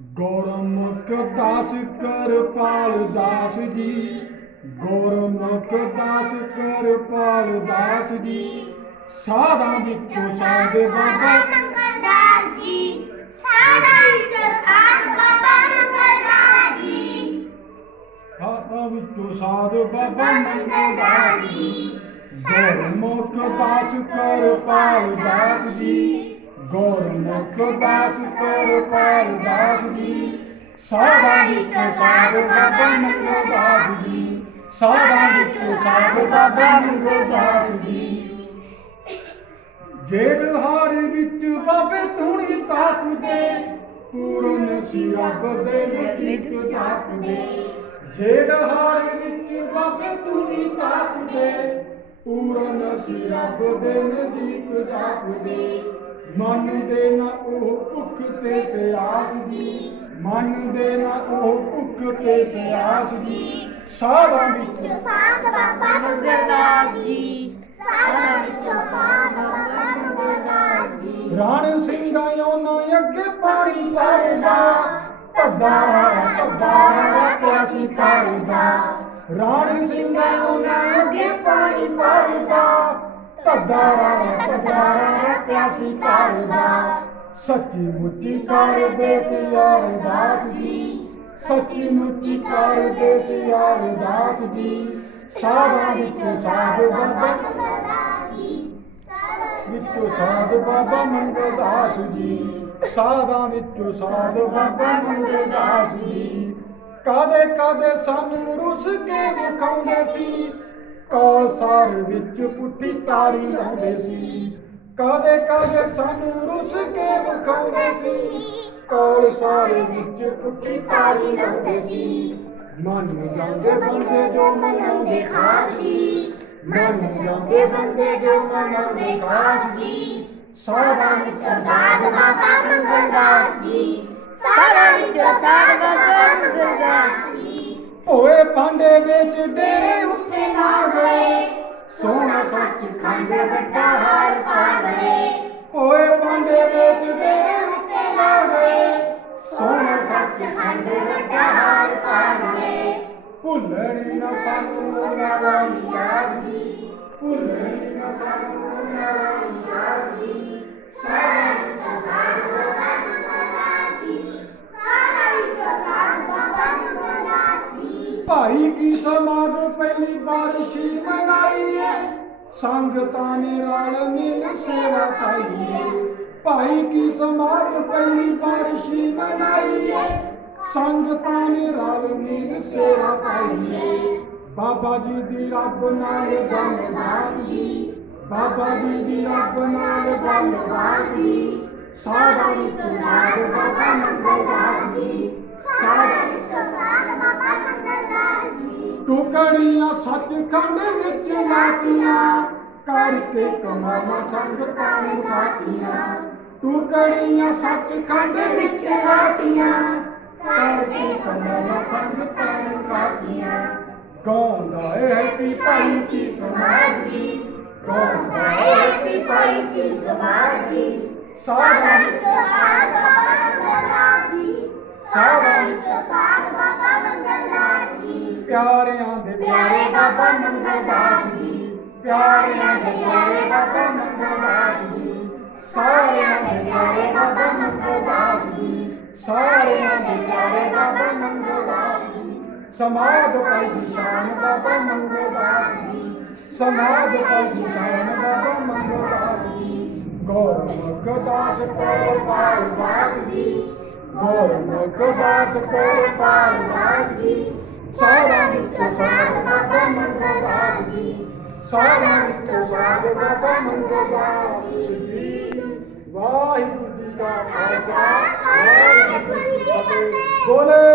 ਗੁਰਮੁਖ ਦਾਸ ਕਰਪਾਲ ਦਾਸ ਜੀ। ਗੁਰਮੁਖ ਦਾਸ ਕਰਪਾਲ ਦਾਸ ਜੀ। ਸਾਧਾਂ ਵਿੱਚੋਂ ਸਾਧ ਬਾਬਾ ਮੰਗਲਦਾਸ ਜੀ। ਸਾਡਾ ਵਿੱਚ ਸਾਧ ਬਾਬਾ ਮੰਗਲਦਾਸ ਜੀ। ਸਾਧਾਂ ਵਿੱਚੋਂ ਸਾਧ ਬਾਬਾ ਮੰਗਲਦਾਸ ਜੀ। ਗੁਰਮੁਖ ਦਾਸ ਕਰਪਾਲ ਦਾਸ ਜੀ। ਗੁਰਮੁਖ ਦਾਸ ਕਰਪਾਲ ਦਾਸ ਜੀ। ਸਾਧਾਂ ਵਿੱਚੋਂ ਸਾਧ ਬਾਬਾ ਮੰਗਲਦਾਸ ਜੀ। ਸਾਧਾਂ ਵਿੱਚੋਂ ਸਾਧ ਬਾਬਾ ਮੰਗਲਦਾਸ ਜੀ। ਜੇੜ ਹਾਰ ਵਿੱਚ ਬਾਬੇ ਧੂਣੀ ਤਾਕਦੇ ਪੂਰਨ ਸੀ ਰੱਬ ਦੇ ਵਿੱਚ ਤਾਕਦੇ ਜੇੜ ਹਾਰ ਵਿੱਚ ਬਾਬੇ ਧੂਣੀ ਤਾਕਦੇ ਪੂਰਨ ਸੀ ਰੱਬ ਦੇ ਨਜ਼ਦੀਕ ਤਾਕਦੇ ਮਨ ਦੇ ਨਾ ਉਹ ਭੁੱਖ ਤੇ ਪਿਆਸ ਦੀ ਮਨ ਦੇ ਨਾ ਉਹ ਭੁੱਖ ਤੇ ਪਿਆਸ ਦੀ ਸਾਧਾਂ ਵਿੱਚ ਸਾਧ ਬਾਬਾ ਮੰਗਲਦਾਸ ਜੀ। ਸਾਡਾ ਵਿੱਚ ਸਾਧ ਬਾਬਾ ਮੰਗਲਦਾਸ ਜੀ। ਰਾਣ ਸਿੰਘਾਂ ਉਹਨਾਂ ਅੱਗੇ ਪਾਣੀ ਭਰਦਾ। ਭੱਦਾ ਭੱਦਾ ਰੱਖਿਆ ਸੀ ਕਰਦਾ। ਰਾਣ ਸਿੰਘਾਂ ਉਹਨਾਂ ਅੱਗੇ ਪਾਣੀ ਭਰਦਾ। ਭੱਦਾ ਭੱਦਾ ਰੱਖਿਆ ਕਰਦਾ ਸੱਚੀ ਮੁੱਚੀ ਕਰਦੇ ਸੀ ਅਰਦਾਸ ਜੀ ਸੱਚੀ ਮੁੱਚੀ ਕਰਦੇ ਸੀ ਅਰਦਾਸ ਜੀ ਸਾਧਾਂ ਵਿੱਚ ਸਾਧ ਬਾਬਾ ਮੰਗਲਦਾਸ ਜੀ ਸਾਡਾ ਵਿੱਚੋਂ ਸਾਧ ਬਾਬਾ ਮੰਗਲਦਾਸ ਜੀ ਸਾਧਾਂ ਵਿੱਚੋਂ ਸਾਧ ਬਾਬਾ ਮੰਗਲਦਾਸ ਜੀ ਕਾਦੇ ਕਾਦੇ ਸਾਨੂੰ ਰੁੱਸ ਕੇ ਵਿਖਾਉਂਦੇ ਸੀ? ਕੌਸਰ ਵਿੱਚ ਪੁੱਠੀ ਤਾਰੀ ਲਾਉਂਦੇ ਸੀ। ਕਾਦੇ ਕਾਦੇ ਸਾਨੂੰ ਰੁੱਸ ਕੇ ਵਿਖਾਉਂਦੇ ਸੀ। ਕੌਸਰ ਵਿੱਚ ਪੁੱਠੀ ਤਾਰੀ ਲਾਉਂਦੇ ਸੀ। ਮਨ ਜਾਂਦੇ ਬੰਦੇ ਜੋ ਮਨਾਉਂਦੇ ਖਾਸ ਮਨ ਜਾਂਦੇ ਬੰਦੇ ਜੋ ਮਨਾਉਂਦੇ ਖਾਸ ਜੀ। ਵਿੱਚ ਸਾਧ ਬਾਬਾ ਮੰਗਲਦਾਸ ਜੀ। ਸਾਡਾ ਵਿੱਚ ਸਾਧ ਬਾਬਾ ਮੰਗਲਦਾਸ ਜੀ। ਹੋਏ ਭਾਂਡੇ ਵਿੱਚ ਡੇਰੇ ਉੱਤੇ ਨਾ ਗਏ ਸੋਹਣਾ ਸੱਚ ਖੰਡ ਵੱਡਾ ਹਾਰ ਪਾ ਗਏ ਹੋਏ ਭਾਂਡੇ ਵਿੱਚ ਡੇਰੇ ਉੱਤੇ ਨਾ ਗਏ ਸੋਹਣਾ ਸੱਚ ਖੰਡ ਵੱਡਾ ਹਾਰ ਪਾ ਗਏ ਭੁੱਲਣੀ ਨਾ ਸਾਨੂੰ ਉਹਨਾਂ ਵਾਲੀ ਯਾਦ ਜੀ ਭੁੱਲਣੀ ਨਾ ਸਾਨੂੰ ਉਹਨਾਂ ਵਾਲੀ ਯਾਦ ਜੀ ਸਾਰਾ ਵਿੱਚ ਸਾਧ ਬਾਬਾ ਮੰਗਲਦਾਸ ਜੀ ਸਾਡਾ ਵਿੱਚ ਸਾਧ ਬਾਬਾ ਮੰਗਲਦਾਸ ਜੀ ਭਾਈ ਕੀ ਸਮਾਜ ਪਹਿਲੀ ਬਾਰਿਸ਼ੀ ਮਨਾਈ ਏ ਸੰਗਤਾਂ ਨੇ ਰਲ ਮਿਲ ਸੇਵਾ ਪਾਈ ਏ ਭਾਈ ਕੀ ਸਮਾਜ ਪਹਿਲੀ ਬਾਰਿਸ਼ੀ ਮਨਾਈ ਏ ਸੰਗਤਾਂ ਨੇ ਰਲ ਮਿਲ ਸੇਵਾ ਪਾਈ ਏ ਬਾਬਾ ਜੀ ਦੀ ਰੱਬ ਨਾਲ ਗੱਲਬਾਤ ਜੀ ਬਾਬਾ ਜੀ ਦੀ ਰੱਬ ਨਾਲ ਗੱਲਬਾਤ ਜੀ ਸਾਡਾ ਵਿੱਚ ਟੁਕੜੀਆਂ ਸੱਚਖੰਡ ਵਿੱਚ ਲਾਤੀਆਂ, ਕਰਕੇ ਕਮਾਵਾਂ ਸੰਗਤਾਂ ਨੂੰ ਖਾਤੀਆਂ ਟੁਕੜੀਆਂ ਸੱਚਖੰਡ ਵਿੱਚ ਲਾਤੀਆਂ, ਕਰਕੇ ਕਮਾਵਾਂ ਸੰਗਤਾਂ ਨੂੰ ਖਾਤੀਆਂ ਗਾਉਂਦਾ ਏ ਹੈਪੀ ਭਾਈ ਕੀ ਸਮਾਜ ਜੀ, ਗਾਉਂਦਾ ਏ ਹੈਪੀ ਭਾਈ ਕੀ ਸਮਾਜ ਜੀ। ਸਾਡਾ ਸਾਧ ਬਾਬਾ ਮੰਗਲਦਾਸ ਜੀ। ਸਾਡਾ ਸਾਧ ਬਾਬਾ ਮੰਗਲਦਾਸ ਜੀ ਪਿਆਰਿਆਂ ਦੇ ਪਿਆਰੇ ਬਾਬਾ ਮੰਗਲਦਾਸ ਜੀ ਪਿਆਰਿਆਂ ਦੇ ਪਿਆਰੇ ਬਾਬਾ ਮੰਗਲਦਾਸ ਜੀ ਸਾਰਿਆਂ ਦੇ ਪਿਆਰੇ ਬਾਬਾ ਮੰਗਲਦਾਸ ਜੀ ਸਾਰਿਆਂ ਦੇ ਪਿਆਰੇ ਬਾਬਾ ਮੰਗਲਦਾਸ ਜੀ ਸਮਾਧ ਪਾਈ ਦੀ ਸ਼ਾਨ ਬਾਬਾ ਮੰਗਲਦਾਸ ਜੀ ਸਮਾਧ ਪਾਈ ਦੀ ਸ਼ਾਨ ਬਾਬਾ ਮੰਗਲਦਾਸ ਜੀ ਗੌਰਮੁਖ ਦਾਸ ਕੋਲ ਪਾਲ ਦਾਸ ਜੀ ਗੌਰਮੁਖ ਦਾਸ ਕੋਲ ਪਾਲ ਦਾਸ ਜੀ ਸਾਰਾ ਵਿੱਚ ਸਾਧ ਬਾਬਾ ਮੰਗਲਦਾਸ ਜੀ ਸਾਰਾ ਵਿੱਚ ਸਾਧ ਬਾਬਾ ਮੰਗਲਦਾਸ ਜੀ। ਵਾਹਿਗੁਰੂ ਜੀ ਕਾ ਖਾਲਸਾ ਵਾਹਿਗੁਰੂ ਜੀ ਕੀ ਫਤਿਹ। ਬੋਲੇ।